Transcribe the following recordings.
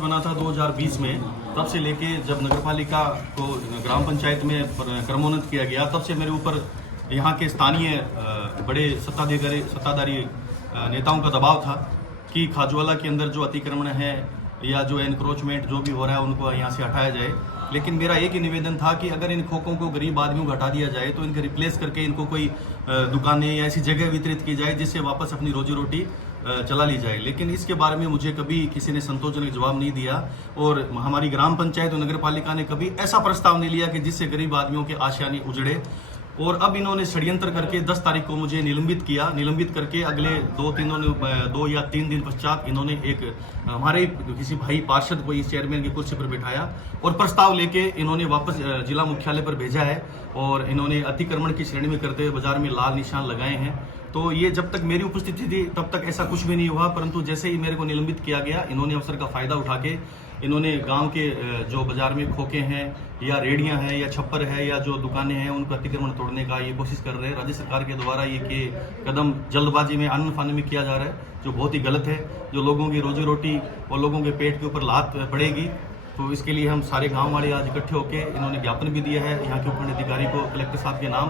बना था 2020 में, तब से लेके जब नगरपालिका को ग्राम पंचायत में क्रमोन्नत किया गया, तब से मेरे ऊपर यहाँ के स्थानीय बड़े सत्ताधारी नेताओं का दबाव था कि खाजूवाला के अंदर जो अतिक्रमण है या जो एनक्रोचमेंट जो भी हो रहा है उनको यहाँ से हटाया जाए। लेकिन मेरा एक ही निवेदन था कि अगर इन खोखों को गरीब आदमियों को हटा दिया जाए तो इनके रिप्लेस करके इनको कोई दुकानें या ऐसी जगह वितरित की जाए जिससे वापस अपनी रोजी रोटी चला ली जाए। लेकिन इसके बारे में मुझे कभी किसी ने संतोषजनक जवाब नहीं दिया और हमारी ग्राम पंचायत और नगर पालिका ने कभी ऐसा प्रस्ताव नहीं लिया कि जिससे गरीब आदमियों के आशानी उजड़े। और अब इन्होंने षड्यंत्र करके 10 तारीख को मुझे निलंबित किया। निलंबित करके अगले 2 या 3 दिन पश्चात इन्होंने एक हमारे किसी भाई पार्षद को इस चेयरमैन की कुर्सी पर बिठाया और प्रस्ताव लेके इन्होंने वापस जिला मुख्यालय पर भेजा है और इन्होंने अतिक्रमण की श्रेणी में करते हुए बाजार में लाल निशान लगाए हैं। तो ये जब तक मेरी उपस्थिति थी तब तक ऐसा कुछ भी नहीं हुआ, परंतु जैसे ही मेरे को निलंबित किया गया इन्होंने अवसर का फायदा उठा के इन्होंने गांव के जो बाजार में खोखे हैं या रेडियां हैं या छप्पर है या जो दुकानें हैं उनको अतिक्रमण तोड़ने का ये कोशिश कर रहे हैं। राज्य सरकार के द्वारा ये कदम जल्दबाजी में आनन फानन में किया जा रहा है, जो बहुत ही गलत है, जो लोगों की रोजी रोटी और लोगों के पेट के ऊपर लात पड़ेगी। तो इसके लिए हम सारे गाँव वाले आज इकट्ठे होकर इन्होंने ज्ञापन भी दिया है यहाँ के उपखंड अधिकारी को, कलेक्टर साहब के नाम।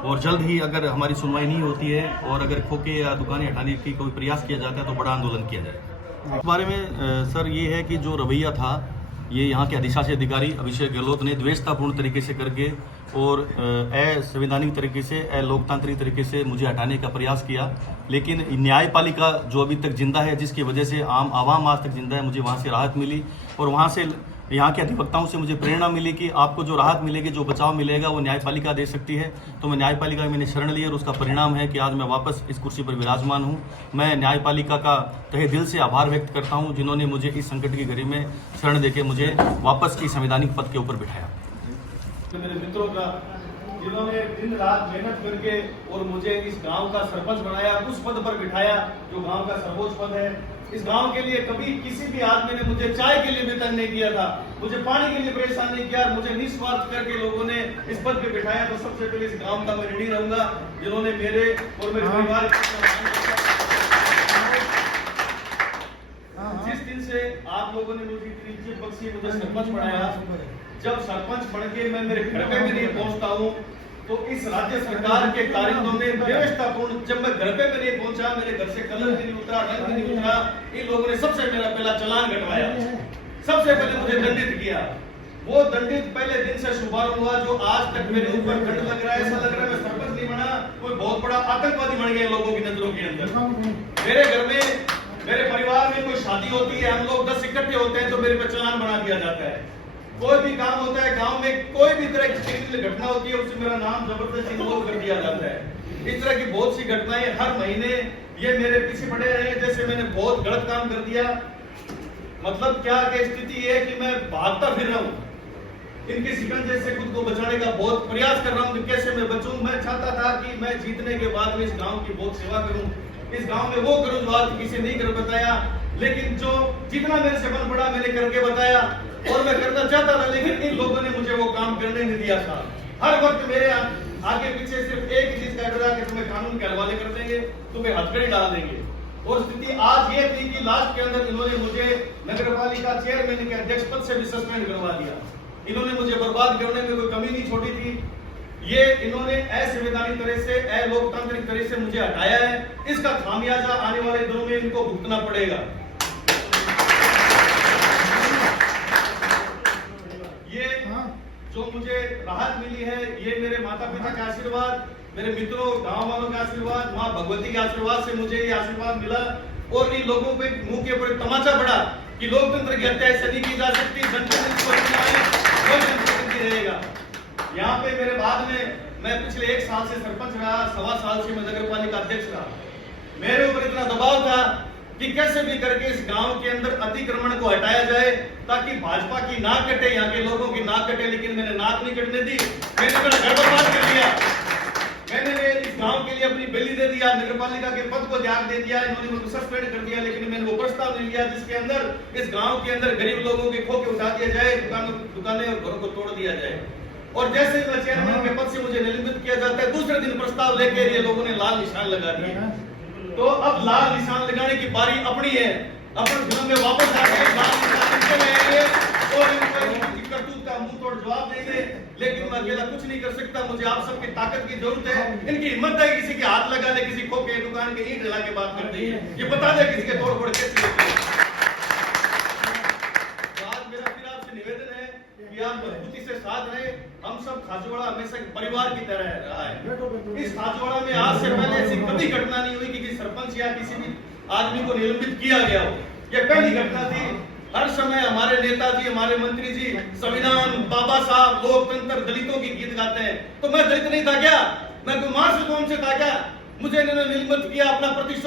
और जल्द ही अगर हमारी सुनवाई नहीं होती है और अगर खोखे या दुकानें हटाने की कोई प्रयास किया जाता है तो बड़ा आंदोलन किया जाएगा। इस बारे में सर ये है कि जो रवैया था ये यहाँ के अधिशासी अधिकारी अभिषेक गहलोत ने द्वेषतापूर्ण तरीके से करके और असंवैधानिक तरीके से लोकतांत्रिक तरीके से मुझे हटाने का प्रयास किया। लेकिन न्यायपालिका जो अभी तक जिंदा है, जिसकी वजह से आम आवाम आज तक जिंदा है, मुझे वहाँ से राहत मिली और वहाँ से यहाँ के अधिवक्ताओं से मुझे प्रेरणा मिली कि आपको जो राहत मिलेगी, जो बचाव मिलेगा वो न्यायपालिका दे सकती है। तो मैं न्यायपालिका में मैंने शरण ली और उसका परिणाम है कि आज मैं वापस इस कुर्सी पर विराजमान हूँ। मैं न्यायपालिका का तहे दिल से आभार व्यक्त करता हूँ जिन्होंने मुझे इस संकट की घड़ी में शरण देके मुझे वापस इस संवैधानिक पद के ऊपर बिठाया। तो मेरे मित्रों का जिन्होंने दिन रात मेहनत करके और मुझे इस गांव का सरपंच बनाया, उस पद पर बिठाया जो गांव का सर्वोच्च पद है। इस गांव के लिए कभी किसी भी आदमी ने मुझे चाय के लिए वेतन नहीं किया था, मुझे पानी के लिए परेशान नहीं किया, मुझे निस्वार्थ करके लोगों ने इस पद पे बिठाया। तो सबसे पहले इस गांव का मैं ऋणी रहूंगा जिन्होंने मेरे और मेरे परिवार जिस दिन से आप लोगों ने मुझे इतनी इज्जत बख्शी, मुझे सरपंच बनाया। जब सरपंच बन के मैं मेरे घर पे भी नहीं पहुंचता हूँ तो इस राज्य सरकार के कारिंदों ने व्यवस्थापूर्ण, जब मैं घर पे भी नहीं पहुंचा, मेरे घर से कलर भी नहीं उतरा, रंग भी नहीं उतरा, इन लोगों ने सबसे मेरा पहला चालान कटवाया, सबसे पहले मुझे दंडित किया। वो दंडित पहले दिन से शुभारंभ हुआ जो आज तक मेरे ऊपर दंड लग रहा है। ऐसा लग रहा है मैं सरपंच नहीं बना, कोई बहुत बड़ा आतंकवादी बन गया लोगों की नजरों के अंदर। मेरे घर में, मेरे परिवार में कोई शादी होती है, हम लोग 10 इकट्ठे होते हैं तो मेरे पे चालान बना दिया जाता है। कोई भी काम होता है, गांव में कोई भी तरह की क्रिमिनल घटना होती है, उससे मेरा नाम जबरदस्ती इन्वॉल्व कर दिया जाता है। इस तरह की बहुत सी घटनाएं हर महीने ये मेरे पीछे पड़े रहे, जैसे मैंने बहुत गलत काम कर दिया। मतलब क्या की स्थिति है कि मैं भागता फिर रहा हूँ, इनके शिकंजे से खुद को बचाने का बहुत प्रयास कर रहा हूँ कि कैसे मैं बचूं। मैं चाहता था कि मैं जीतने के बाद में इस गांव की बहुत सेवा करूं, इस गांव में वो करूं जो आज किसी नहीं कर बताया। लेकिन जो जितना मेरे से बन पड़ा मैंने करके बताया और मैं करना चाहता था, लेकिन इन लोगों ने मुझे वो काम करने नहीं दिया था। हर वक्त मेरे आगे पीछे सिर्फ एक ही चीज का डर था कि तुम्हें कानून के हवाले कर देंगे, तुम्हें हथकड़ी डाल देंगे। और स्थिति आज ये थी कि लास्ट के अंदर इन्होंने मुझे नगरपालिका चेयरमैन के अध्यक्ष पद से भी सस्पेंड करवा दिया। इन्होंने मुझे बर्बाद करने में कोई कमी नहीं छोड़ी थी। ये इन्होंने असंवैधानिक तरह से, अलोकतांत्रिक तरह से मुझे हटाया है। इसका खामियाजा आने वाले दिनों में इनको भुगतना पड़ेगा। ये जो मुझे राहत मिली है ये मेरे माता पिता का आशीर्वाद, मेरे मित्रों, गांव वालों का आशीर्वाद, मां भगवती के आशीर्वाद से मुझे ये आशीर्वाद मिला। और इन लोगों पे मुंह के ऊपर तमाचा पड़ा कि लोकतंत्र की हत्या ऐसे नहीं की जा सकती, रहेगा। यहाँ पे मेरे बाद में मैं पिछले 1 साल से सरपंच रहा, 1.25 साल से मैं नगर पालिका अध्यक्ष रहा। मेरे ऊपर इतना दबाव था कि कैसे भी करके इस गांव के अंदर अतिक्रमण को हटाया जाए ताकि भाजपा की नाक कटे, यहाँ के लोगों की नाक कटे। लेकिन मैंने नाक नहीं कटने दी, मैंने मेरा घर बर्बाद कर दिया। मैंने इस गांव के लिए अपनी बलि दे दिया, नगरपालिका के पद को त्याग दे दिया, इन्होंने मुझे सस्पेंड कर दिया। लेकिन मैंने वो प्रस्ताव नहीं लिया जिसके अंदर इस गांव के अंदर गरीब लोगों के खोखे उठा दिया जाए, दुकानें और घरों को तोड़ दिया जाए। और जैसे ही चेयरमैन के पद से मुझे निलंबित किया जाता है, दूसरे दिन प्रस्ताव लेकर ये लोगों ने लाल निशान लगा दिए। तो अब लाल निशान लगाने की बारी अपनी है, अपन फिल्म में वापस आके लाल निशान लेकिन मैं अकेला कुछ नहीं कर सकता। मुझे आप सबकी ताकत की जरूरत है। इनकी हिम्मत है किसी के हाथ लगा दे, किसी खो के दुकान के ईंट लगा के बात करते हैं, ये बता दे किसी के तोड़ फोड़ कैसे होती है। तो आज मेरा फिर आपसे निवेदन है कि आप मजबूती से साथ रहे। हम सब खाजूवाड़ा हमेशा एक परिवार की तरह रहा है। इस खाजूवाड़ा में आज से पहले ऐसी कभी घटना नहीं हुई कि किसी सरपंच या किसी भी आदमी को निलंबित किया गया हो। यह पहली घटना थी। हर समय हमारे नेताजी, हमारे मंत्री जी संविधान, बाबा साहब, लोकतंत्र, दलितों की गीत गाते हैं। तो मैं दलित नहीं था क्या? मैं कुमार से कौन से था क्या? मुझे इन्होंने निलंबित किया, अपना प्रतिशोध